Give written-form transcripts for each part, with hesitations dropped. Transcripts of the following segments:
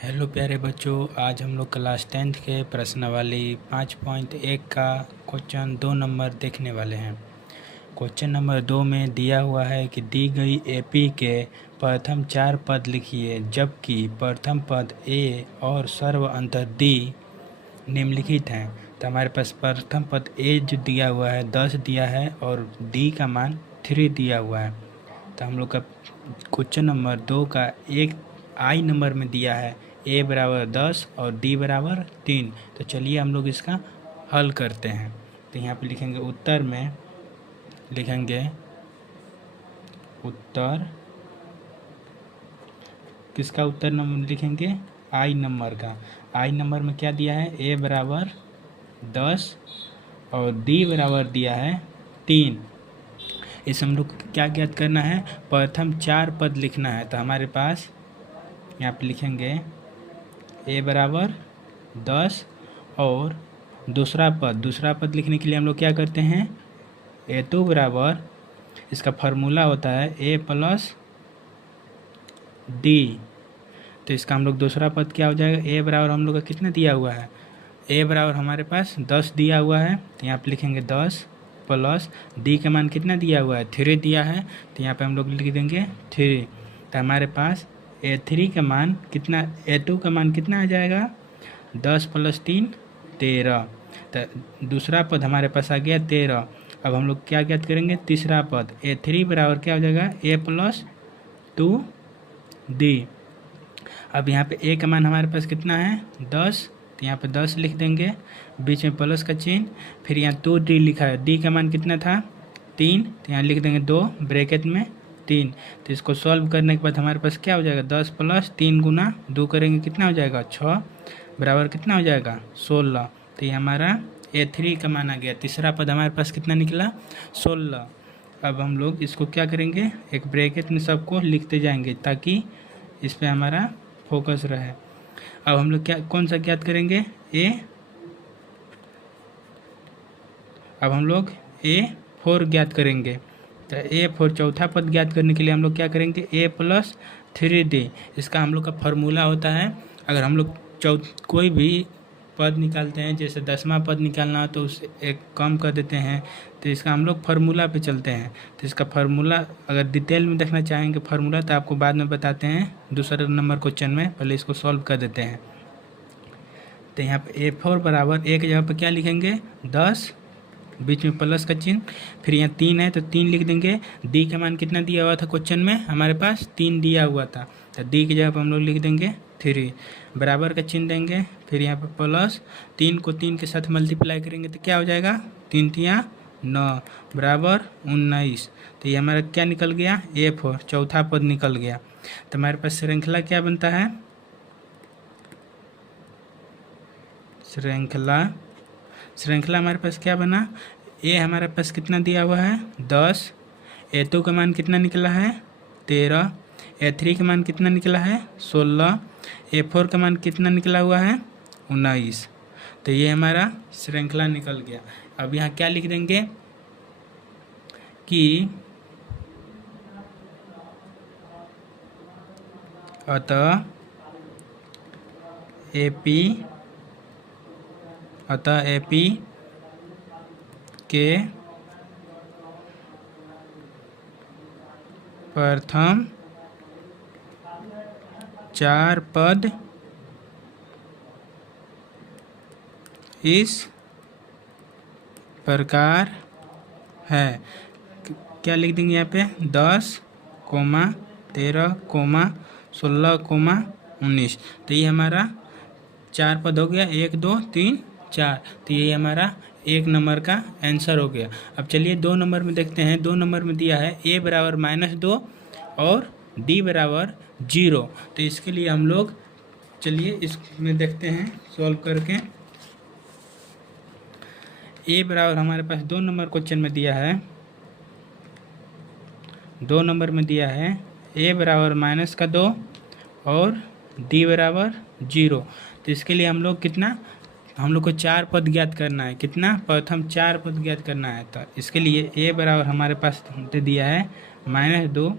Hello प्यारे बच्चों, आज हम लोग क्लास 10th के प्रश्नावली 5.1 का क्वेश्चन 2 नंबर देखने वाले हैं। क्वेश्चन नंबर 2 में दिया हुआ है कि दी गई एपी के प्रथम 4 पद लिखिए, जबकि प्रथम पद ए और सर्व अंतर डी निम्नलिखित हैं। तो हमारे पास प्रथम पद ए जो दिया हुआ है 10 दिया है और डी का मान 3 दिया हुआ है। तो हम लोग का क्वेश्चन नंबर 2 का एक आई नंबर में दिया है ए बराबर 10 और डी बराबर 3। तो चलिए हम लोग इसका हल करते हैं। तो यहाँ पे लिखेंगे उत्तर में लिखेंगे उत्तर किसका उत्तर नंबर लिखेंगे आई नंबर का। आई नंबर में क्या दिया है ए बराबर 10 और डी बराबर दिया है 3। इस हम लोग को क्या ज्ञात करना है, प्रथम 4 पद लिखना है। तो हमारे पास यहाँ पे लिखेंगे ए बराबर 10 और दूसरा पद लिखने के लिए हम लोग क्या करते हैं, ए टू बराबर इसका फार्मूला होता है ए प्लस डी। तो इसका हम लोग दूसरा पद क्या हो जाएगा, ए बराबर हम लोग का कितना दिया हुआ है, ए बराबर हमारे पास 10 दिया हुआ है। तो यहाँ पे लिखेंगे 10 प्लस डी का मान कितना दिया हुआ है 3 दिया है। तो यहाँ पे हम लोग लिख देंगे 3। तो हमारे पास ए3 का मान कितना, ए2 का मान कितना आ जाएगा 10 प्लस 3 13। तो दूसरा पद हमारे पास आ गया 13। अब हम लोग क्या ज्ञात करेंगे, तीसरा पद ए3 बराबर क्या हो जाएगा ए प्लस 2 डी। अब यहाँ पे ए का मान हमारे पास कितना है 10। तो यहाँ पे 10 लिख देंगे, बीच में प्लस का चिन्ह, फिर यहाँ 2 डी लिखा है, डी का मान कितना था 3। तो यहाँ लिख देंगे 2 ब्रैकेट में 3। तो इसको सॉल्व करने के बाद हमारे पास क्या हो जाएगा 10 प्लस 3 गुना 2 करेंगे कितना हो जाएगा 6 बराबर कितना हो जाएगा 16। तो ये हमारा ए3 का मान आ गया। तीसरा पद हमारे पास कितना निकला 16। अब हम लोग इसको क्या करेंगे, एक ब्रैकेट में सबको लिखते जाएंगे ताकि इस पर हमारा फोकस रहे। अब हम लोग क्या कौन सा ज्ञात करेंगे अब हम लोग A4 ज्ञात करेंगे। तो A4 चौथा पद ज्ञात करने के लिए हम लोग क्या करेंगे ए प्लस 3D। इसका हम लोग का फार्मूला होता है, अगर हम लोग कोई भी पद निकालते हैं, जैसे 10वां पद निकालना हो तो उसे एक कम कर देते हैं। तो इसका हम लोग फार्मूला पे चलते हैं। तो इसका फार्मूला अगर डिटेल में देखना चाहेंगे फार्मूला तो आपको बाद में बताते हैं दूसरे नंबर क्वेश्चन में, पहले इसको सॉल्व कर देते हैं। तो यहाँ पे A4 बराबर एक जगह पर क्या लिखेंगे 10, बीच में प्लस का चिन्ह, फिर यहाँ 3 है तो 3 लिख देंगे। डी का मान कितना दिया हुआ था क्वेश्चन में, हमारे पास 3 दिया हुआ था। तो डी की जगह पर हम लोग लिख देंगे 3, बराबर का चिन्ह देंगे, फिर यहाँ पर प्लस 3 को 3 के साथ मल्टीप्लाई करेंगे तो क्या हो जाएगा 3 3 9 बराबर 19। तो ये हमारा क्या निकल गया A4 चौथा पद निकल गया। तो हमारे पास श्रृंखला क्या बनता है, श्रृंखला हमारे पास क्या बना, ए हमारे पास कितना दिया हुआ है 10, ए2 का मान कितना निकला है 13, ए3 का मान कितना निकला है 16, ए4 का मान कितना निकला हुआ है 19। तो ये हमारा श्रृंखला निकल गया। अब यहाँ क्या लिख देंगे कि अतः एपी के प्रथम 4 पद इस प्रकार है। क्या लिख देंगे यहाँ पे 10, 13, 16, 19। तो ये हमारा 4 पद हो गया, 1 2 3 4। तो ये हमारा 1 नंबर का आंसर हो गया। अब चलिए 2 नंबर में देखते हैं। 2 नंबर में दिया है ए बराबर -2 और डी बराबर 0। तो इसके लिए हम लोग चलिए इसमें देखते हैं सॉल्व करके। ए बराबर हमारे पास 2 नंबर क्वेश्चन में दिया है, 2 नंबर में दिया है ए बराबर -2 और डी बराबर 0। तो इसके लिए हम लोग हम लोग को 4 पद ज्ञात करना है, कितना प्रथम 4 पद ज्ञात करना है। तो इसके लिए ए बराबर हमारे पास दिया है -2।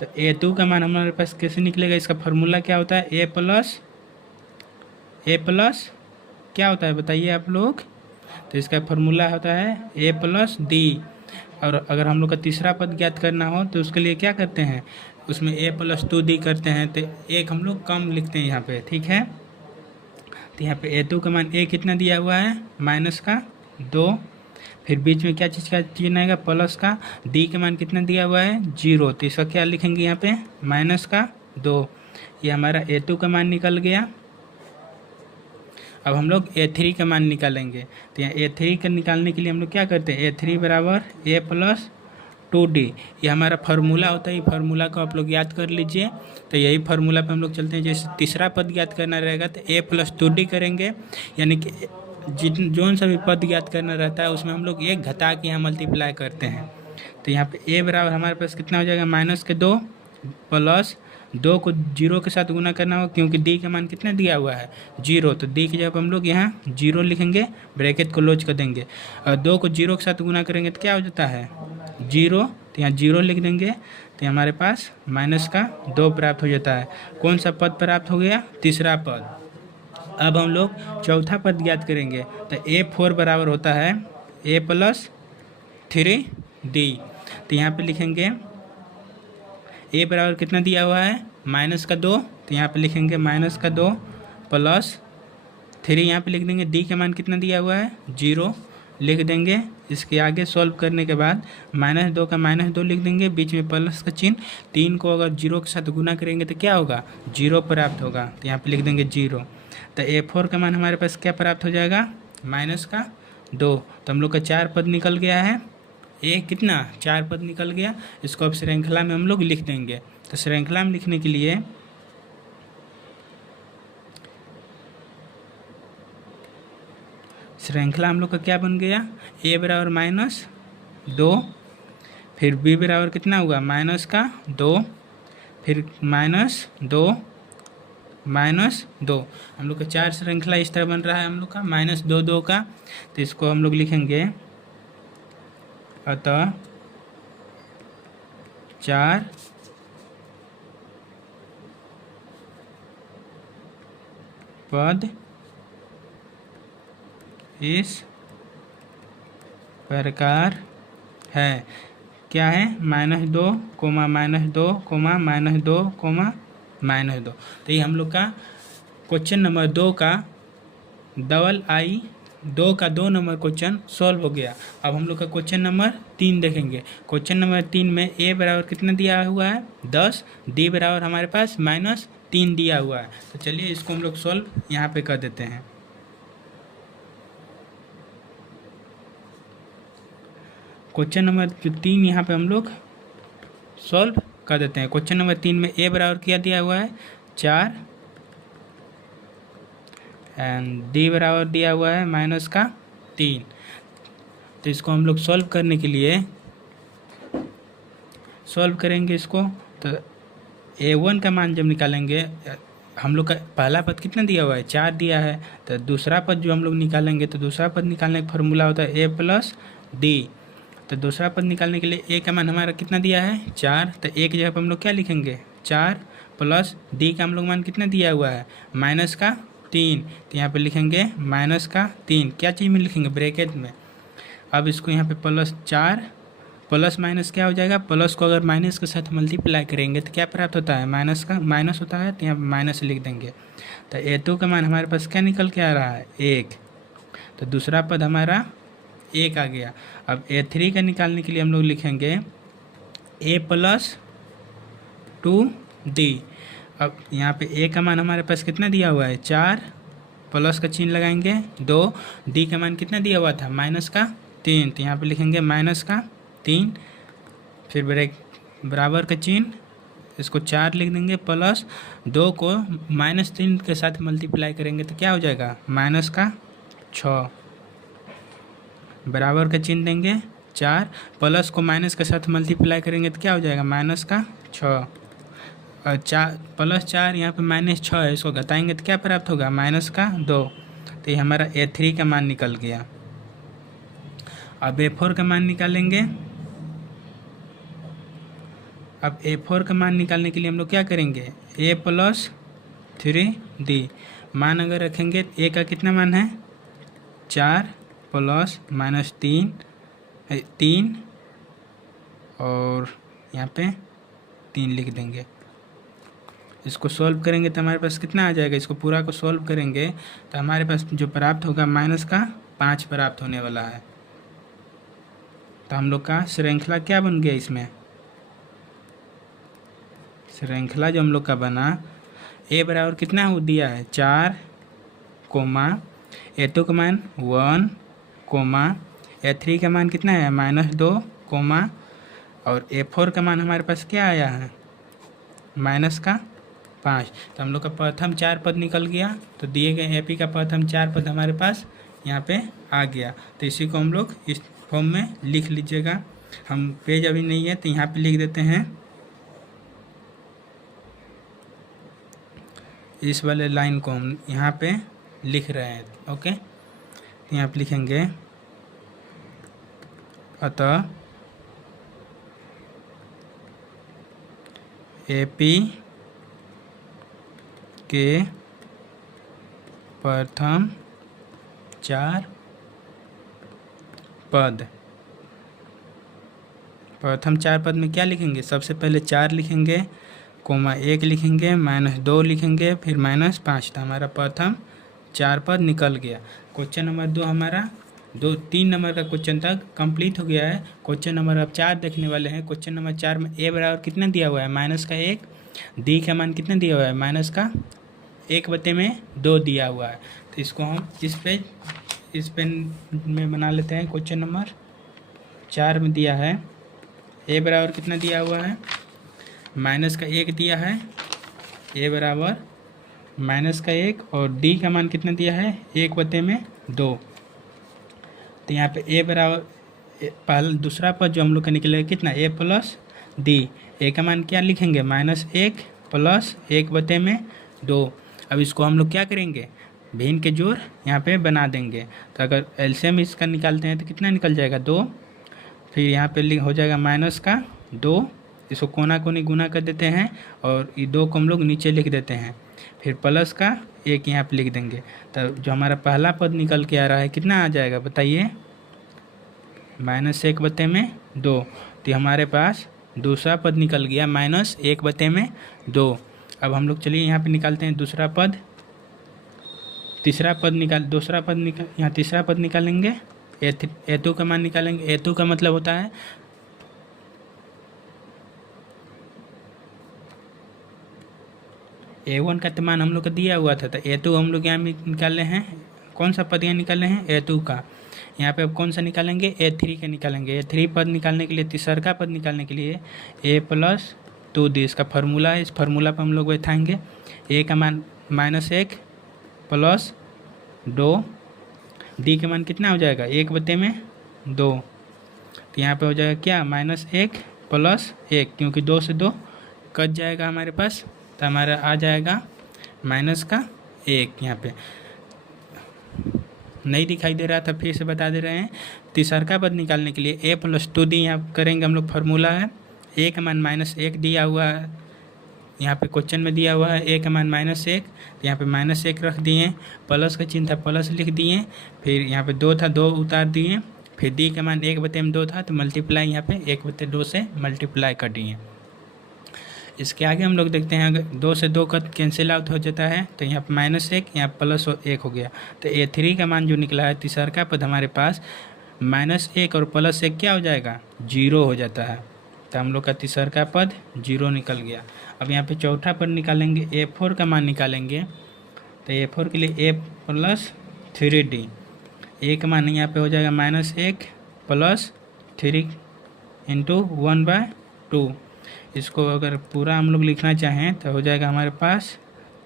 तो A2 का मान हमारे पास कैसे निकलेगा, इसका फार्मूला क्या होता है ए प्लस ए प्लस क्या होता है बताइए आप लोग। तो इसका फॉर्मूला होता है ए प्लस डी। और अगर हम लोग का तीसरा पद ज्ञात करना हो तो उसके लिए क्या करते हैं, उसमें ए प्लस 2d करते हैं, तो एक हम लोग कम लिखते हैं यहाँ पे, ठीक है। तो यहाँ पे a2 का मान a कितना दिया हुआ है, माइनस का 2, फिर बीच में क्या चीज़ का चिन्ह आएगा, प्लस का, d का मान कितना दिया हुआ है 0, तो इसका क्या लिखेंगे यहाँ पे माइनस का 2। ये हमारा a2 का मान निकल गया। अब हम लोग a3 का मान निकालेंगे। तो यहाँ a3 का निकालने के लिए हम लोग क्या करते हैं, a3 बराबर a प्लस 2d, ये हमारा फार्मूला होता है। ये फार्मूला को आप लोग याद कर लीजिए। तो यही फार्मूला पे हम लोग चलते हैं। जैसे तीसरा पद ज्ञात करना रहेगा तो a प्लस 2d करेंगे, यानी कि जोन सा भी पद ज्ञात करना रहता है उसमें हम लोग एक घटा के यहाँ मल्टीप्लाई करते हैं। तो यहाँ पे a बराबर हमारे पास कितना हो जाएगा, माइनस के 2 प्लस 2 को 0 के साथ गुना करना होगा, क्योंकि d का मान कितना दिया हुआ है 0, तो d की जगह हम लोग यहाँ 0 लिखेंगे, ब्रैकेट को क्लोज कर देंगे। और 2 को 0 के साथ गुना करेंगे तो क्या हो जाता है 0, तो यहाँ 0 लिख देंगे। तो हमारे पास माइनस का 2 प्राप्त हो जाता है। कौन सा पद प्राप्त हो गया, तीसरा पद। अब हम लोग चौथा पद ज्ञात करेंगे। तो a4 बराबर होता है a प्लस 3d। तो यहाँ पे लिखेंगे a बराबर कितना दिया हुआ है माइनस का 2, तो यहाँ पे लिखेंगे माइनस का 2 प्लस 3, यहाँ पे लिख देंगे d का मान कितना दिया हुआ है 0 लिख देंगे। इसके आगे सॉल्व करने के बाद -2 का -2 लिख देंगे, बीच में प्लस का चिन्ह। 3 को अगर 0 के साथ गुना करेंगे तो क्या होगा 0 प्राप्त होगा, तो यहाँ पे लिख देंगे 0। तो a4 का मान हमारे पास क्या प्राप्त हो जाएगा, माइनस का 2। तो हम लोग का 4 पद निकल गया है। कितना 4 पद निकल गया। इसको अब श्रृंखला में हम लोग लिख देंगे। तो श्रृंखला में लिखने के लिए श्रृंखला हम लोग का क्या बन गया, a बराबर -2, फिर b बराबर कितना हुआ माइनस का 2, फिर -2 -2। हम लोग का 4 श्रृंखला इस तरह बन रहा है हम लोग का -2 का। तो इसको हम लोग लिखेंगे, अतः 4 पद इस प्रकार है। क्या है, -2, -2, -2, -2। तो ये हम लोग का क्वेश्चन नंबर 2 का डबल आई 2 का 2 नंबर क्वेश्चन सॉल्व हो गया। अब हम लोग का क्वेश्चन नंबर 3 देखेंगे। क्वेश्चन नंबर 3 में a बराबर कितना दिया हुआ है 10, d बराबर हमारे पास -3 दिया हुआ है। तो चलिए इसको हम लोग सॉल्व यहाँ पे कर देते हैं। क्वेश्चन नंबर 3 यहाँ पे हम लोग सॉल्व कर देते हैं। क्वेश्चन नंबर 3 में a बराबर क्या दिया हुआ है 4 एंड d बराबर दिया हुआ है -3। तो इसको हम लोग सॉल्व करने के लिए सॉल्व करेंगे इसको। तो a1 का मान जब निकालेंगे, हम लोग का पहला पद कितना दिया हुआ है 4 दिया है। तो दूसरा पद जो हम लोग निकालेंगे, तो दूसरा पद निकालने का फॉर्मूला होता है a प्लस d। तो दूसरा पद निकालने के लिए a का मान हमारा कितना दिया है 4, तो a की जगह पर हम लोग क्या लिखेंगे 4 प्लस d का हम लोग मान कितना दिया हुआ है -3। तो यहाँ पे लिखेंगे -3, क्या चीज़ में लिखेंगे ब्रैकेट में। अब इसको यहाँ पे +4 प्लस माइनस क्या हो जाएगा, प्लस को अगर माइनस के साथ मल्टीप्लाई करेंगे तो क्या प्राप्त होता है माइनस होता है, तो यहाँ पे माइनस लिख देंगे। तो a2 का मान हमारे पास क्या निकल के आ रहा है 1। तो दूसरा पद हमारा 1 आ गया। अब a3 का निकालने के लिए हम लोग लिखेंगे a प्लस 2d। अब यहाँ पे a का मान हमारे पास कितना दिया हुआ है 4, प्लस का चिन्ह लगाएंगे 2, d का मान कितना दिया हुआ था -3। तो यहाँ पे लिखेंगे -3, फिर बराबर का चिन्ह, इसको 4 लिख देंगे, प्लस 2 को -3 के साथ मल्टीप्लाई करेंगे तो क्या हो जाएगा -6, बराबर का चिन्ह देंगे 4, प्लस को माइनस के साथ मल्टीप्लाई करेंगे तो क्या हो जाएगा -6, और 4 + 4 यहाँ पे -6 है, इसको घटाएंगे तो क्या प्राप्त होगा -2। तो ये हमारा a3 का मान निकल गया। अब a4 का मान निकालेंगे। अब a4 का मान निकालने के लिए हम लोग क्या करेंगे a प्लस 3d मान अगर रखेंगे तो ए का कितना मान है 4 प्लस माइनस 3 और यहाँ पे 3 लिख देंगे। इसको सॉल्व करेंगे तो हमारे पास कितना आ जाएगा, इसको पूरा को सॉल्व करेंगे तो हमारे पास जो प्राप्त होगा माइनस का 5 प्राप्त होने वाला है। तो हम लोग का श्रृंखला क्या बन गया, इसमें श्रृंखला जो हम लोग का बना ए बराबर कितना हो दिया है 4 कोमा ए2 का मान 1 कोमा ए3 का मान कितना है -2 कोमा और ए4 का मान हमारे पास क्या आया है -5। तो हम लोग का प्रथम 4 पद निकल गया। तो दिए गए एपी का प्रथम 4 पद हमारे पास यहाँ पे आ गया। तो इसी को हम लोग इस फॉर्म में लिख लीजिएगा। हम पेज अभी नहीं है तो यहाँ पे लिख देते हैं, इस वाले लाइन को हम यहाँ पे लिख रहे हैं। ओके, तो यहाँ पे लिखेंगे अतः एपी के प्रथम 4 पद, प्रथम 4 पद में क्या लिखेंगे, सबसे पहले 4 लिखेंगे कोमा 1 लिखेंगे -2 लिखेंगे फिर -5। तो हमारा प्रथम 4 पद निकल गया। क्वेश्चन नंबर 2 हमारा 3 नंबर का क्वेश्चन तक कंप्लीट हो गया है। क्वेश्चन नंबर अब 4 देखने वाले हैं। क्वेश्चन नंबर 4 में ए बराबर कितना दिया हुआ है -1, डी का मान कितना दिया हुआ है -1/2 दिया हुआ है। तो इसको हम इस पेन में बना लेते हैं। क्वेश्चन नंबर 4 में दिया है ए बराबर कितना दिया हुआ है -1 दिया है, ए बराबर -1 और डी का मान कितना दिया है 1/2। तो यहाँ पे ए बराबर दूसरा पद जो हम लोग का निकलेगा कितना ए प्लस डी। ए का मान क्या लिखेंगे -1 प्लस 1/2। अब इसको हम लोग क्या करेंगे, भिन्न के जोड़ यहाँ पे बना देंगे। तो अगर एलसीएम इसका निकालते हैं तो कितना निकल जाएगा 2, फिर यहाँ पे हो जाएगा -2। इसको कोना कोनी गुना कर देते हैं और ये 2 को हम लोग नीचे लिख देते हैं, फिर प्लस का 1 यहाँ पे लिख देंगे। तब जो हमारा पहला पद निकल के आ रहा है कितना आ जाएगा बताइए -1/2। तो हमारे पास दूसरा पद निकल गया -1/2। अब हम लोग चलिए यहाँ पे निकालते हैं दूसरा पद, तीसरा पद यहाँ तीसरा पद निकालेंगे। ए2 का मान निकालेंगे। ए2 का मतलब होता है A1 का तो मान हम लोग का दिया हुआ था। तो A2 हम लोग यहाँ में निकाले हैं। कौन सा पद यहाँ निकाले हैं A2 का। यहाँ पे अब कौन सा निकालेंगे A3 का निकालेंगे। A3 पद निकालने के लिए, तीसरा पद निकालने के लिए A+2D इसका फार्मूला है। इस फार्मूला पर हम लोग बैठाएंगे। A का मान -1 प्लस 2, D का मान कितना हो जाएगा 1/2। तो यहाँ पे हो जाएगा क्या -1 प्लस 1, क्योंकि 2 से 2 कट जाएगा हमारे पास। तो हमारा आ जाएगा -1। यहाँ पे नहीं दिखाई दे रहा था, फिर से बता दे रहे हैं। तीसरा पद निकालने के लिए A+2D यहाँ करेंगे हम लोग। फार्मूला है A का मान -1 दिया हुआ है, यहाँ पे क्वेश्चन में दिया हुआ है A का मान -1। तो यहाँ पे -1 रख दिए, प्लस का चिन्ह था प्लस लिख दिए, फिर यहाँ पे 2 था 2 उतार दिए, फिर D का मान 1/2 था तो मल्टीप्लाई यहाँ पे 1/2 से मल्टीप्लाई कर दिए। इसके आगे हम लोग देखते हैं अगर 2 से 2 का कैंसिल आउट हो जाता है तो यहाँ पे -1 यहाँ +1 हो गया। तो A3 का मान जो निकला है तीसरा पद हमारे पास -1 और +1 क्या हो जाएगा 0 हो जाता है। तो हम लोग का तीसरा पद 0 निकल गया। अब यहाँ पे चौथा पद निकालेंगे, A4 का मान निकालेंगे। तो A4 के लिए A+3D, A का मान यहाँ पे हो जाएगा -1 प्लस 3 × 1/2। इसको अगर पूरा हम लोग लिखना चाहें तो हो जाएगा हमारे पास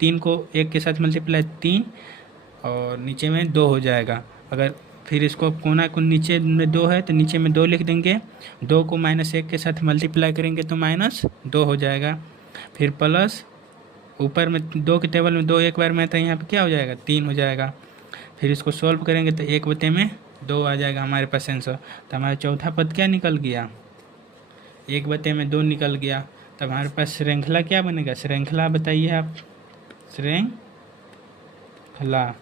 3 को 1 के साथ मल्टीप्लाई 3 और नीचे में 2 हो जाएगा। अगर फिर इसको कोना को नीचे में 2 है तो नीचे में 2 लिख देंगे। 2 को -1 के साथ मल्टीप्लाई करेंगे तो -2 हो जाएगा। फिर प्लस ऊपर में 2 के टेबल में 2 एक बार में, तो यहाँ पे क्या हो जाएगा 3 हो जाएगा। फिर इसको सॉल्व करेंगे तो 1/2 आ जाएगा हमारे पास आंसर। तो हमारा चौथा पद क्या निकल गया 1/2 निकल गया। तब हमारे पास श्रृंखला क्या बनेगा, श्रृंखला बताइए आप। श्रृंखला,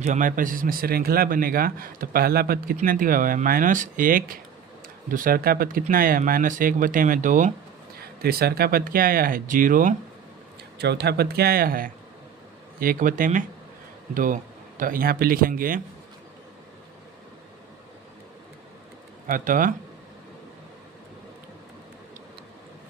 जो हमारे पास इसमें श्रृंखला बनेगा तो पहला पद कितना दिया हुआ है -1, दूसरा का पद कितना आया है -1/2, तीसरा का पद क्या आया है 0, चौथा पद क्या आया है 1/2। तो यहाँ पे लिखेंगे अतः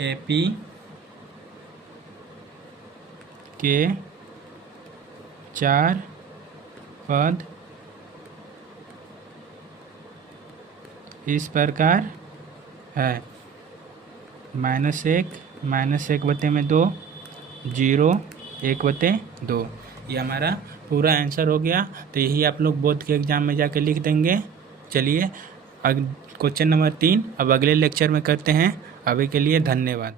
AP के 4 पद इस प्रकार है -1, -1/2, 0, 1/2। ये हमारा पूरा आंसर हो गया। तो यही आप लोग बोर्ड के एग्ज़ाम में जाके लिख देंगे। चलिए क्वेश्चन नंबर 3 अब अगले लेक्चर में करते हैं। अभी के लिए धन्यवाद।